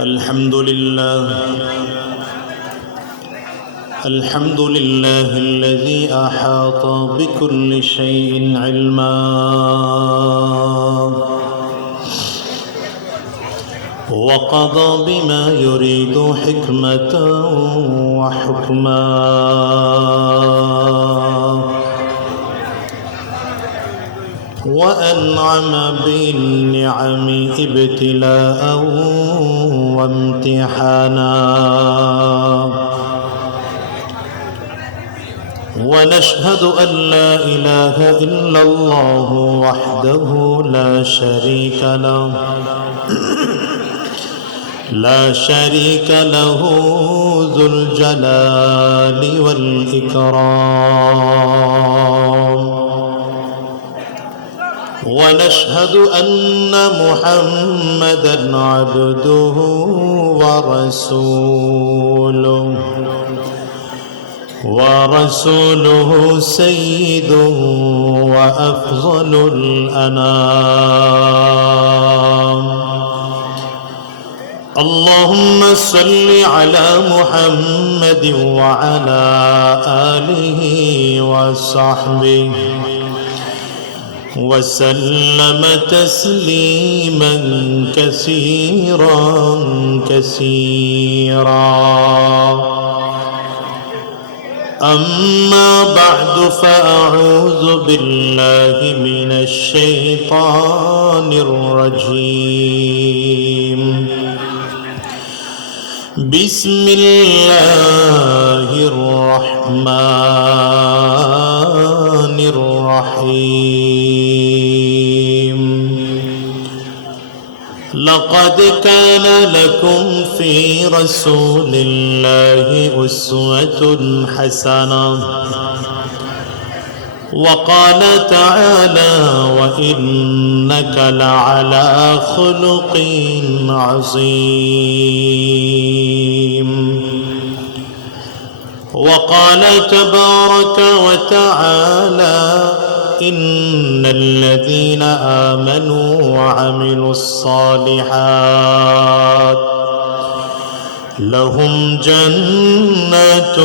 الحمد لله الذي أحاط بكل شيء علما وقضى بما يريد حكمة وحكما وأنعم بالنعم ابتلاء وامتحانا ونشهد أن لا إله إلا الله وحده لا شريك له ذو الجلال والإكرام ونشهد أن محمدًا عبده ورسوله سيد وأفضل الأنام. اللهم صل على محمد وعلى آله وصحبه وسلم تسليما كثيرا. أما بعد فأعوذ بالله من الشيطان الرجيم. بسم الله الرحمن الرحيم. لقد كان لكم في رسول الله أسوة حسنة. وقال تعالى: وإنك لعلى خلق عظيم. وقال تبارك وتعالى: إن الذين آمنوا وعملوا الصالحات لهم جنات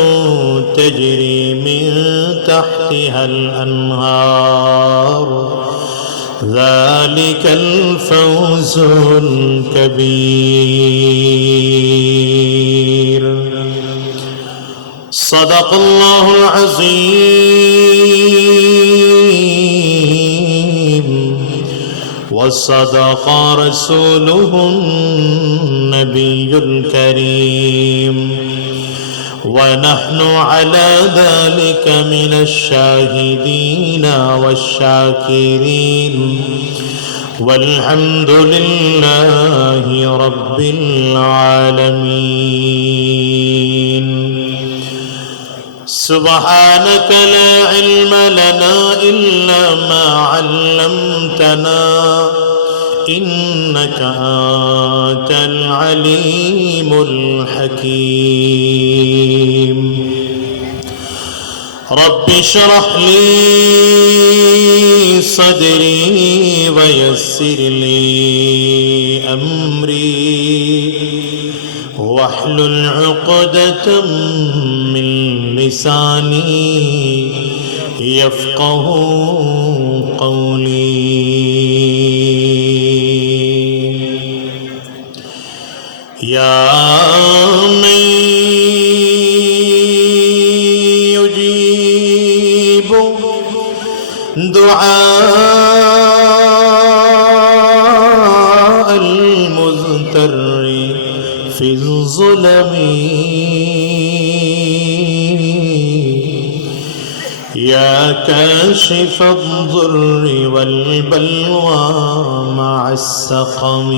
تجري من تحتها الأنهار ذلك الفوز الكبير. صدق الله العظيم وصدق رسوله النبي الكريم ونحن على ذلك من الشاهدين والشاكرين والحمد لله رب العالمين. سبحانك لا علم لنا إلا ما علمتنا إنك أنت العليم الحكيم. رب اشرح لي صدري ويسر لي أمري واحلل عقدة من لساني يفقه قولي. يا من يجيب دعاء المضطر في الظلم. يا كاشف الضر والبلوى مع السقم.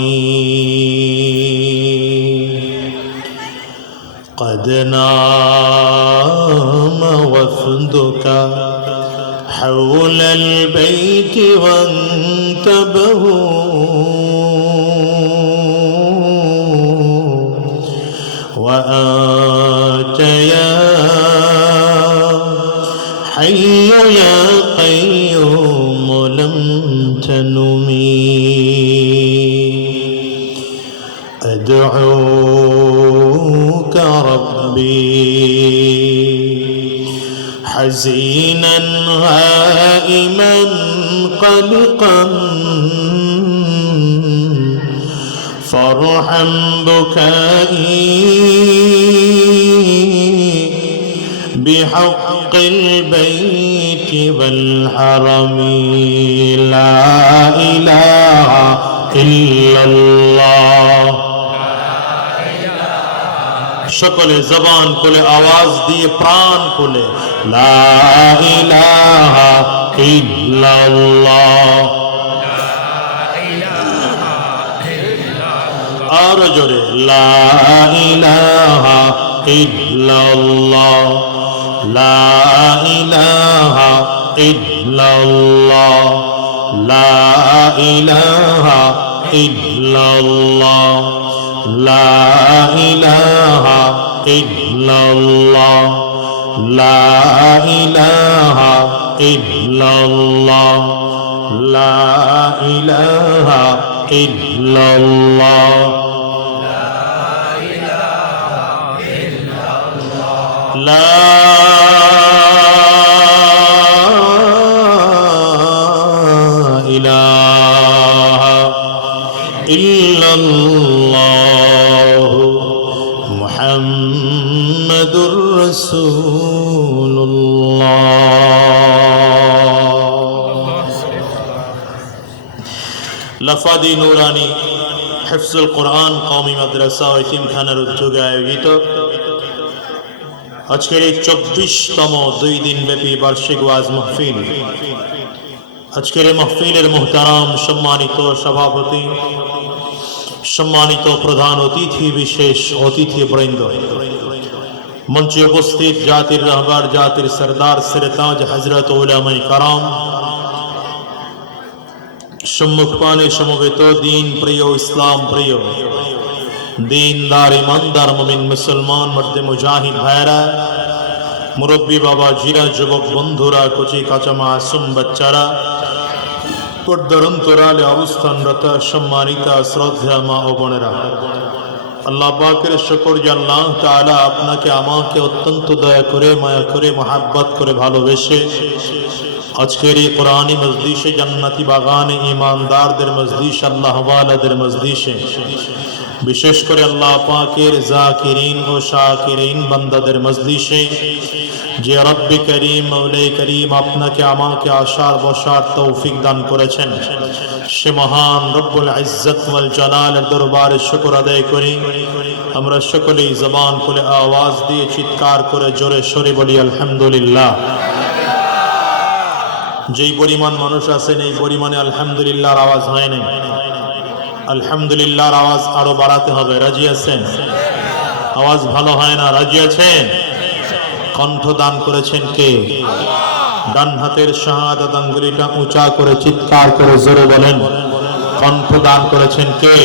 قد نام وفدك حول البيت وانتبهوا وأنت يا حي يا قيوم لم تنمي. أدعوك ربي حزينا هائما قلقا فارحم بكائي بحق البيت والحرم لا إله إلا الله সকলে জবান খুলে আওয়াজ দিয়ে প্রাণ খুলে লা ইলাহা ইল্লাল্লাহ আর জোরে লা ইলাহা ইল্লাল্লাহ লা ইলাহা ইল্লাল্লাহ লা ইলাহা ইল্লাল্লাহ লা ইলাহা ইল্লাল্লাহ লা ইলাহা ইল্লাল্লাহ লা ইলাহা ইল্লাল্লাহ লা ইলাহা ইল্লাল্লাহ মুহাম্মাদুর রাসূলুল্লাহ লফাদি নুরানি হিফজুল কোরআন কওমি মাদ্রাসা ও ইতিমখানার উদ্যোগে আয়োজিত আজকের এই 24তম 2 দিন ব্যাপী বার্ষিক ওয়াজ মাহফিল। আজকের এই মাহফিলের মুহতারাম সম্মানিত সভাপতি, সম্মানিত প্রধান অতিথি, বিশেষ অতিথি বৃন্দ, মঞ্চে উপস্থিত জাতির রাহবার, জাতির সরদার সিরতাজ হযরত উলামায়ে কারাম, সম্মুখপানে সমবেত দিন প্রিয়, ইসলাম প্রিয়, দিনদার ইমানদার মুমিন মুসলমান মর্দে মুজাহিদ ভাইরা, মুরব্বী বাবা জিরা, যুবক বন্ধুরা, কচি কাঁচা মাসুম বাচ্চারা, পর্দার অন্তরালে অবস্থানরত সম্মানিতা শ্রদ্ধা মা ও বোনেরা, আল্লাহ পাকের শুকর যে আল্লাহ তাআলা আপনাকে আমাকে অত্যন্ত দয়া করে, মায়া করে, মহাব্বত করে ভালোবেসে আজকের এই কোরআনী মজলিসে, জান্নাতি বাগানে, ইমানদারদের মজলিস, আল্লাহ ওয়ালাদের মজলিসে, বিশেষ করে আল্লাহ পাকের জাকিরিন ও শাকিরিন বান্দাদের মজলিসে যে রব্বে করিম, মৌলাই করিম আপনাকে আমাকে আসার বসার তৌফিক দান করেছেন, সে মহান রব্বুল ইজ্জত ওয়াল জালালের দরবারে শুকর আদায় করি। আমরা সকলেই জবান খুলে আওয়াজ দিয়ে চিৎকার করে জোরে সরে বলি আলহামদুলিল্লাহ। যেই পরিমাণ মানুষ আছেন এই পরিমাণে আলহামদুলিল্লাহর আওয়াজ হয় নাই। আলহামদুলিল্লাহর আওয়াজ আরো বাড়াতে হবে। রাজি আছেন? আওয়াজ ভালো হয় না, রাজি আছেন? কণ্ঠ দান করেছেন কে? ডান হাতের শাহাদাত আঙ্গুলিটা উঁচা করে চিৎকার করে জোরে বলেন, কণ্ঠ দান করেছেন কে?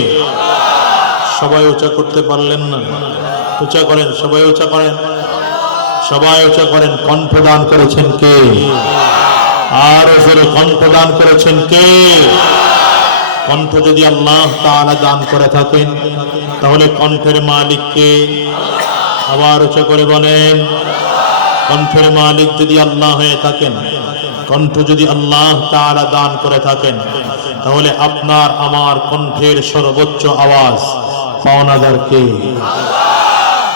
সবাই উঁচা করতে পারলেন না? উঁচা করেন, সবাই উঁচা করেন, সবাই উঁচা করেন। কণ্ঠ দান করেছেন কে? আর জোরে কণ্ঠ দান করেছেন কে? কণ্ঠ যদি আল্লাহ তাআলা দান করে থাকেন তাহলে কণ্ঠের মালিক কে? আবার উচ্চ করে বলেন, কণ্ঠের মালিক যদি আল্লাহ হয়ে থাকেন, কণ্ঠ যদি আল্লাহ তাআলা দান করে থাকেন তাহলে আপনার আমার কণ্ঠের সর্বোচ্চ আওয়াজ পাওনাদার কে?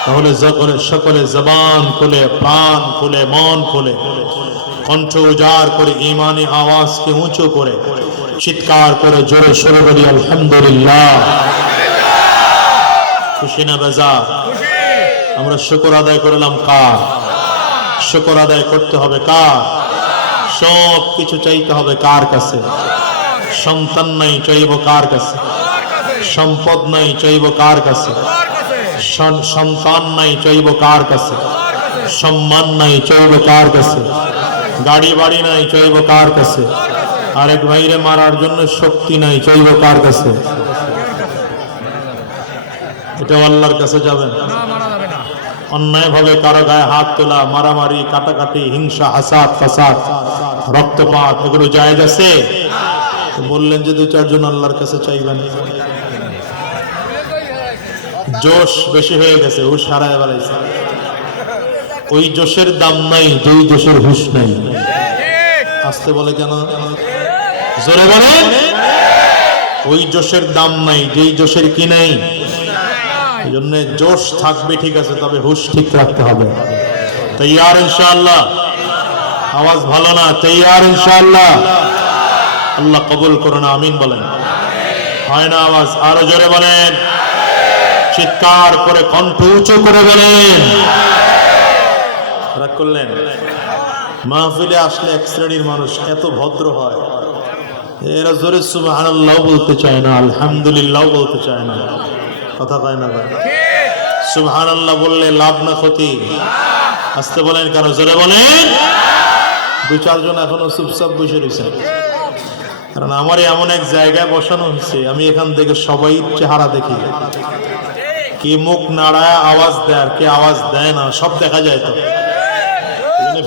তাহলে সকলে জবান খুলে, প্রাণ খুলে, মন খুলে, কণ্ঠ উজাড় করে, ঈমানি আওয়াজকে উঁচু করে চিৎকার করে জোরে সরে বলি আলহামদুলিল্লাহ। খুশি না বেজার? আমরা শুকর আদায় করলাম কার? শুকর আদায় করতে হবে কার? সব কিছু চাইতে হবে কার কাছে? সন্তান নাই, চাইব কার কাছে? সম্পদ নাই, চাইব কার কাছে? সন্তান নাই, চাইব কার কাছে? সম্মান নাই, চাইব কার কাছে? গাড়ি বাড়ি নাই, চাইব কার কাছে? আরেক ভাইরে মারার জন্য শক্তি নাই, চাইব কার কাছে? এটা আল্লাহর কাছে যাবেন। অন্যায় ভাবে কারো গায়ে হাত তোলা, মারামারি, কাটাকাটি, হিংসা, হাসাদ, ফাসাদ, রক্তপাত এগুলো জায়েজ আছে? বললেন যে 2-4 জন আল্লাহর কাছে চাইবেন। জোশ বেশি হয়ে গেছে, হুশ হারায় বেড়াইছে। ওই জোশের দাম নাই যেই জোশের হুশ নাই। আসতে বলে কেন? জোরে বলে। ওই জোশের দাম নাই যেই জোশের কি নাই। এই জন্য জোশ থাকবে ঠিক আছে, তবে হুশ ঠিক রাখতে হবে। তৈয়ার ইনশাআল্লাহ? আওয়াজ ভালো না, তৈয়ার ইনশাআল্লাহ? আল্লাহ কবুল করুন, আমিন বলেন। হয় না আওয়াজ? আরো জোরে বলেন, চিৎকার করে কণ্ঠ উঁচু করে বলেন। রাগ করলেন? মাহফিলে আসলে এক শ্রেণীর মানুষ এত ভদ্র হয়, এরা জোরে সুবহানাল্লাহ বলতে চায় না, আলহামদুলিল্লাহ বলতে চায় না। কথা কয় না ভাই? সুবহানাল্লাহ বললে লাভ না ক্ষতি? আসতে বলেন কেন? জোরে বলেন। দুই চারজন এখনো চুপচাপ বসে রয়েছে, কারণ আমার এমন এক জায়গায় বসানো হয়েছে, আমি এখান থেকে সবাই চেহারা দেখি, কে মুখ নাড়ায় আওয়াজ দেয় আর কে আওয়াজ দেয় না সব দেখা যায়। তো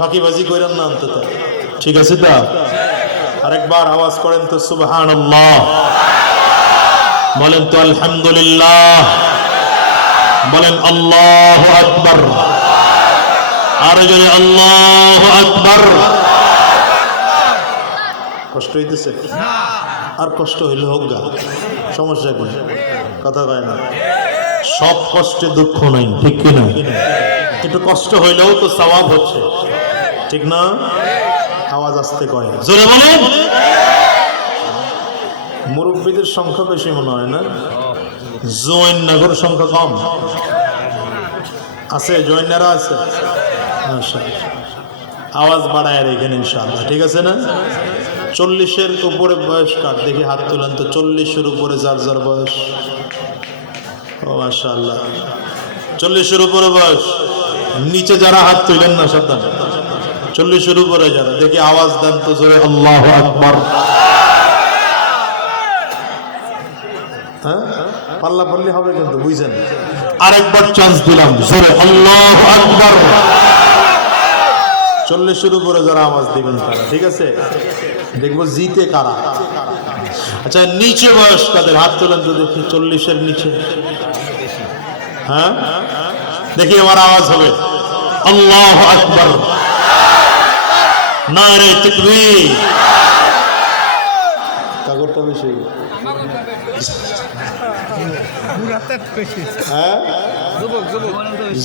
ফাঁকিবাজি করেন না অন্তত, ঠিক আছে? তো আরেকবার আওয়াজ করেন তো সুবহানাল্লাহ, বলেন তো আলহামদুলিল্লাহ, বলেন আল্লাহু আকবার, আর জোরে আল্লাহু আকবার। কষ্ট হইতেছে? আর কষ্ট হইলে হোক গা, সমস্যা কি? কথা কয় না? সব কষ্টে দুঃখ নাই, ঠিক কি না? একটু কষ্ট হইলেও তো সওয়াব হচ্ছে, ঠিক না? আওয়াজ আসতে কয়, জোরে বলেন। মুরব্বীদের সংখ্যা বেশি মনে হয় না? জৈনগর সংখ্যা কম আছে? জৈনারা আছে? আওয়াজ বাড়ায় রেখেন ইনশাআল্লাহ, ঠিক আছে না? 40-এর উপরে বয়স কার দেখি হাত তোলেন তো। 40-এর উপরে যার যার বয়স, ও মাশাআল্লাহ, 40-এর উপরে বয়স। নিচে যারা হাত তুলেন না সাবধান, 40-এর উপরে যারা, দেখি আওয়াজ দেন তো জোরে আল্লাহু আকবার। হ্যাঁ, পাল্লা পাল্লি হবে কিন্তু, বুঝছেন? আরেকবার চান্স দিলাম, জোরে আল্লাহু আকবার। 40-এর উপরে যারা আওয়াজ দিবেন তারা, ঠিক আছে? দেখবো জিতে কারা। আচ্ছা, নিচে বয়স কাদের হাত তোলেন তো দেখি, 40-এর নিচে। হ্যাঁ, দেখি আমার আওয়াজ হবে আল্লাহু আকবার, নারে তাকবীর। কাগরটা বেশি, হ্যাঁ,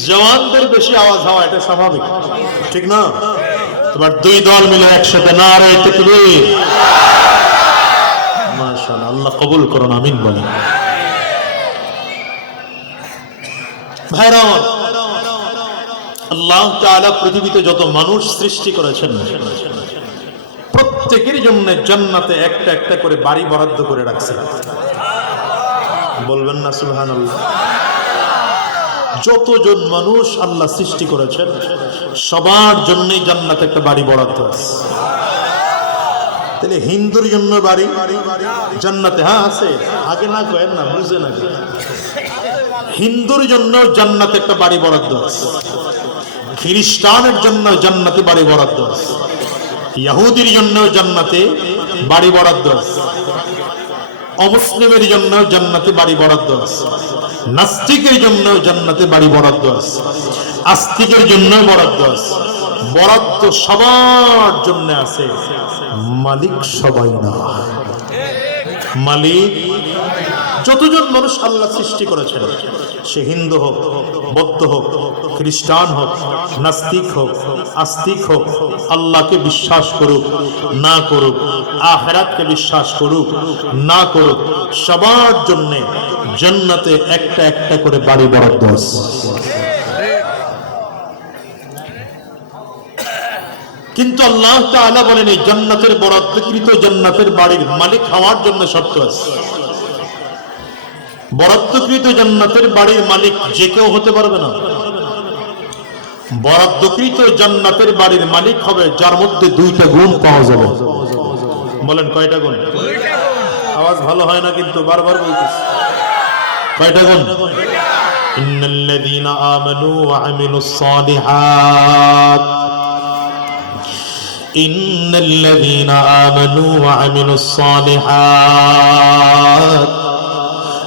জওয়ানদের বেশি আওয়াজ হওয়া এটা স্বাভাবিক, ঠিক না? তোমার দুই দল মিলে একসাথে নারে তাকবীর। মাশাআল্লাহ, আল্লাহ কবুল করুন, আমিন বলেন। ভাইরা আমার, আল্লাহ তাআলা পৃথিবীতে যত মানুষ সৃষ্টি করেছেন প্রত্যেকের জন্য জান্নাতে একটা একটা করে বাড়ি বরাদ্দ করে রাখছেন। বলবেন না সুবহানাল্লাহ? যতজন মানুষ আল্লাহ সৃষ্টি করেছেন সবার জন্যই জান্নাতে একটা বাড়ি বরাদ্দ আছে। তাহলে হিন্দুর জন্য বাড়ি জান্নাতে? হ্যাঁ আছে, আগে না কয়েন না, বুঝে না। হিন্দুর জন্য জান্নাতে একটা বাড়ি বরাদ্দ আছে, খ্রিস্টানের জন্য জান্নাতে বাড়ি বরাদ্দ আছে, ইহুদির জন্য জান্নাতে বাড়ি বরাদ্দ আছে, অমুসলিমের জন্য জান্নাতে বাড়ি বরাদ্দ আছে, নাস্তিকের জন্য জান্নাতে বাড়ি বরাদ্দ আছে, আস্তিকের জন্য বরাদ্দ আছে। বরাদ্দ সবার জন্য আছে, মালিক সবাই না। মালিক যতজন মানুষ আল্লাহ সৃষ্টি করেছেন, সে হিন্দু হোক, বৌদ্ধ হোক, খ্রিস্টান হোক, নাস্তিক হোক, আস্তিক হোক, আল্লাহকে বিশ্বাস করুক না করুক, আখিরাতকে বিশ্বাস করুক না করুক, সবার জন্য জান্নাতে একটা একটা করে বাড়ি বরাদ্দ আছে। কিন্তু আল্লাহ তাআলা বলেন এই জান্নাতের বরাদ্দকৃত জান্নাতের বাড়ির মালিক হওয়ার জন্য শর্ত আছে। বরাদ্দকৃত জান্নাতের বাড়ির মালিক যে কেউ হতে পারবে না। বরাদ্দকৃত জান্নাতের বাড়ির মালিক হবে যার মধ্যে দুইটা গুণ পাওয়া যাবে। বলেন কয়টা গুণ? আওয়াজ ভালো হয় না কিন্তু, বারবার বলতেছি। কয়টা গুণ? ইন্নাল্লাযীনা আমানু ওয়া আমিলুস সালিহাত, ইন্নাল্লাযীনা আমানু ওয়া আমিলুস সালিহাত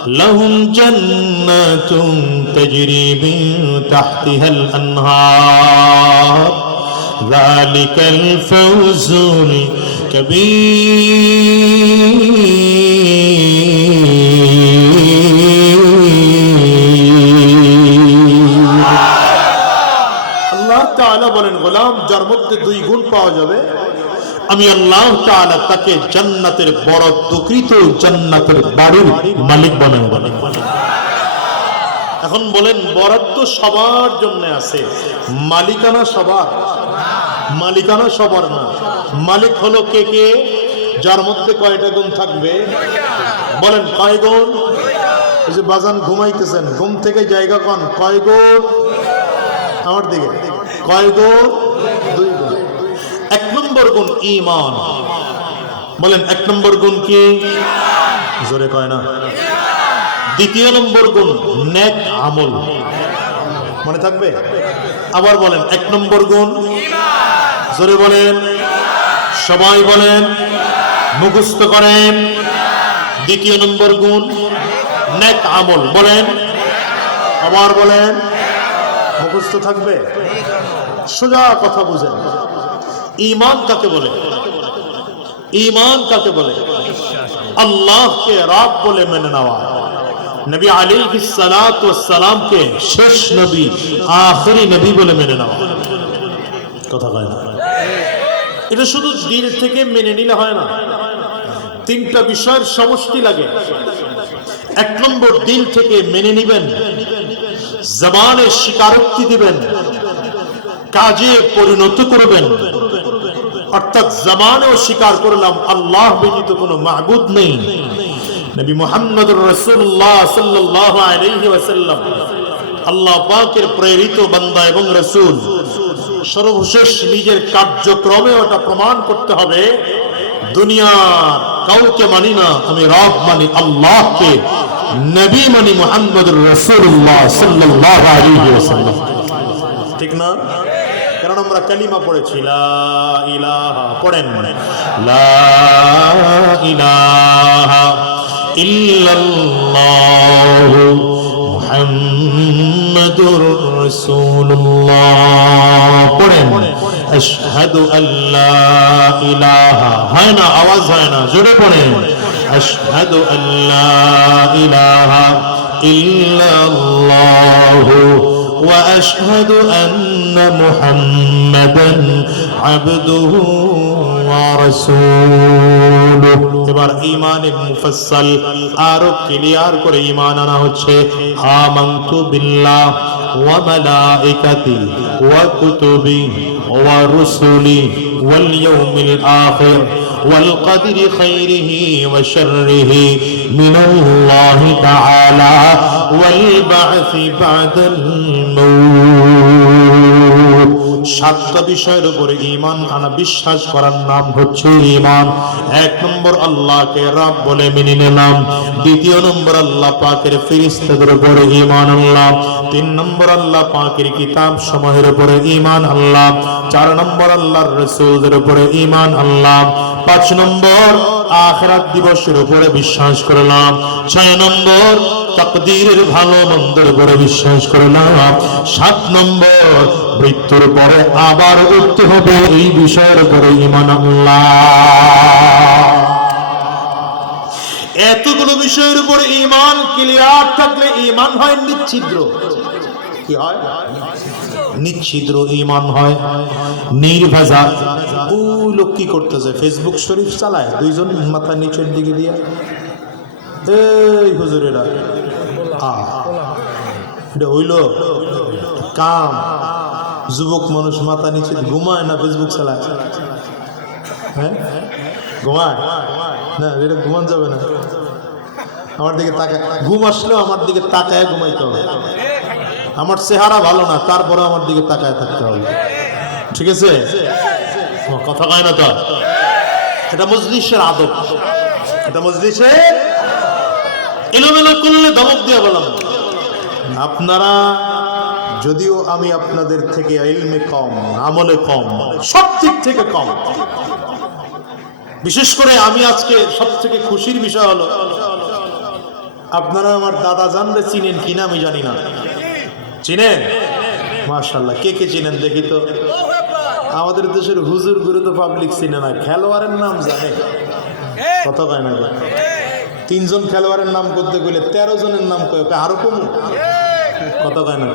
لهم جنات تجري من تحتها الأنهار ذلك الفوز الكبير আল্লাহ তাআলা বলেন গোলাম যার মধ্যে দুই গুণ পাওয়া যাবে আমি আল্লাহ তাআলা তাকে জান্নাতের বরাদ্দকৃত জান্নাতের বাড়ির মালিক বানাবো। এখন বলেন বরাদ্দ সবার জন্য আছে, মালিকানা সবার? মালিকানা সবার না। মালিক হলো কে কে? যার মধ্যে কয়টা গুণ থাকবে? বলেন কয় গুণ? এই যে বাজান ঘুমাইতেছেন, ঘুম থেকে জায়গা কন, কয় গুণ? আমার দিকে কয় গুণ? দুই গুণ। এক নম্বর গুণ ঈমান। বলেন এক নম্বর গুণ কি? জোরে কয় না। দ্বিতীয় নম্বর গুণ নেক আমল। মনে থাকবে? আবার বলেন এক নম্বর গুণ জোরে বলেন, সবাই বলেন, মুখস্থ করেন। দ্বিতীয় নম্বর গুণ নেক আমল। বলেন, আবার বলেন, মুখস্থ থাকবে। সোজা কথা বুঝেন, ঈমান কাকে বলে? ঈমান কাকে বলে? আল্লাহকে রব বলে মেনে নেওয়া, নবী আলাইহিস সালাতু ওয়াস সালামকে শেষ নবী, আখেরি নবী বলে মেনে নেওয়া। কথা কয় না? এটা শুধু দিল থেকে মেনে নিলে হয় না, তিনটা বিষয়ের সমষ্টি লাগে। এক নম্বর দিল থেকে মেনে নিবেন, জবানে স্বীকারোক্তি দিবেন, কাজে পরিণত করবেন। অর্থাৎ জবানেও স্বীকার করলাম আল্লাহ ব্যতীত কোনো মাবুদ নেই, নবী মুহাম্মদুর রাসূলুল্লাহ সাল্লাল্লাহু আলাইহি ওয়াসাল্লাম আল্লাহ পাকের প্রেরিত বান্দা এবং রাসূল। সর্বশেষ নিজের কার্যক্রমে ওটা প্রমাণ করতে হবে, দুনিয়ার কাউকে মানি না, আমি রব মানি আল্লাহকে, নবী মানি মুহাম্মদুর রাসূলুল্লাহ সাল্লাল্লাহু আলাইহি ওয়াসাল্লাম। ঠিক না? কারণ আমরা কালিমা পড়েছি লা ইলাহা, পড়েন লা ইলাহা ইল্লাল্লাহু মুহাম্মাদুর রাসূলুল্লাহ, পড়েন আশহাদু আল্লা ইলাহা, হয় না? আওয়াজ হয় না, জোরে পড়েন আশহাদু আল্লা ইলাহা ইল্লাল্লাহু وأشهد أن محمدا عبده ورسوله। এবার ঈমানের মুফাসসাল আরো ক্লিয়ার করে ঈমান আনা হচ্ছে আমানতু বিল্লাহ ওয়া মালাইকাতি ওয়া কুতুবি ওয়া রুসুলি ওয়াল ইয়াউমিল আখির ওয়াল কদরি খাইরিহি ওয়া শাররিহি মিনাল্লাহি তাআলা ওয়াল বা'সি বা'দাল মাউত। সাতটা বিষয়ের উপরে ঈমান আনা, বিশ্বাস করার নাম হচ্ছে ঈমান। এক নম্বর আল্লাহকে রব বলে মেনে নিলাম। দ্বিতীয় নম্বর আল্লাহ পাকের ফেরেশতাদের উপরে ঈমান আনলাম। তিন নম্বর আল্লাহ পাকের কিতাব সমূহের উপরে ঈমান আনলাম। চার নম্বর আল্লাহর রাসূলদের উপরে ঈমান আনলাম। পাঁচ নম্বর আখিরাত দিবসের উপরে বিশ্বাস করলাম। ছয় নম্বর তাকদীরের ভালো মন্দের উপরে বিশ্বাস করলাম। সাত নম্বর মৃত্যুর পরে আবার উঠতে হবে, এই বিষয়ের উপরে ঈমান আনলাম। এতগুলো বিষয়ের উপরে ঈমান ক্লিয়ার থাকলে ঈমান হয় নিচ্ছিদ্র। কি হয়? নিচ্ছিদ্র ঈমান হয়, নির্ভেজাল। ওই লোক কি করতেছে? ফেসবুক শরীফ চালায়, দুইজন মাথা নিচের দিকে দিয়ে, এই হুজুরেরা এটা হইল কাম। যুবক মানুষ মাথা নিচে ঘুমায় না, ফেসবুক চালায়। হ্যাঁ, ঘুমায় না, এটা ঘুমান যাবে না। আমার দিকে তাকায়, ঘুম আসলেও আমার দিকে তাকায় ঘুমাইতে হবে। আমার চেহারা ভালো না, তারপরে আমার দিকে তাকায় থাকতে হবে। ঠিক আছে? কথা কয় না তো? এটা মজলিসের আদব, এটা মজলিসে এলোমেলো করলে ধমক দিয়ে বললাম। আপনারা যদিও আমি আপনাদের থেকে ইলমে কম, আমলে কম, সব দিক থেকে কম, বিশেষ করে আমি আজকে সব থেকে খুশির বিষয় হলো আপনারা আমার দাদা জানলে চিনেন কিনা আমি জানি না, চিনেন? মাশাআল্লাহ, কে কে চিনেন দেখি তো। আমাদের দেশের হুজুর গুরু তো পাবলিক চিনে না, খেলোয়াড়ের নাম জানে কত কয় না? 3 জন খেলোয়াড়ের নাম করতে গেলে 13 জনের নাম কয়, আরো কম কত কয় না?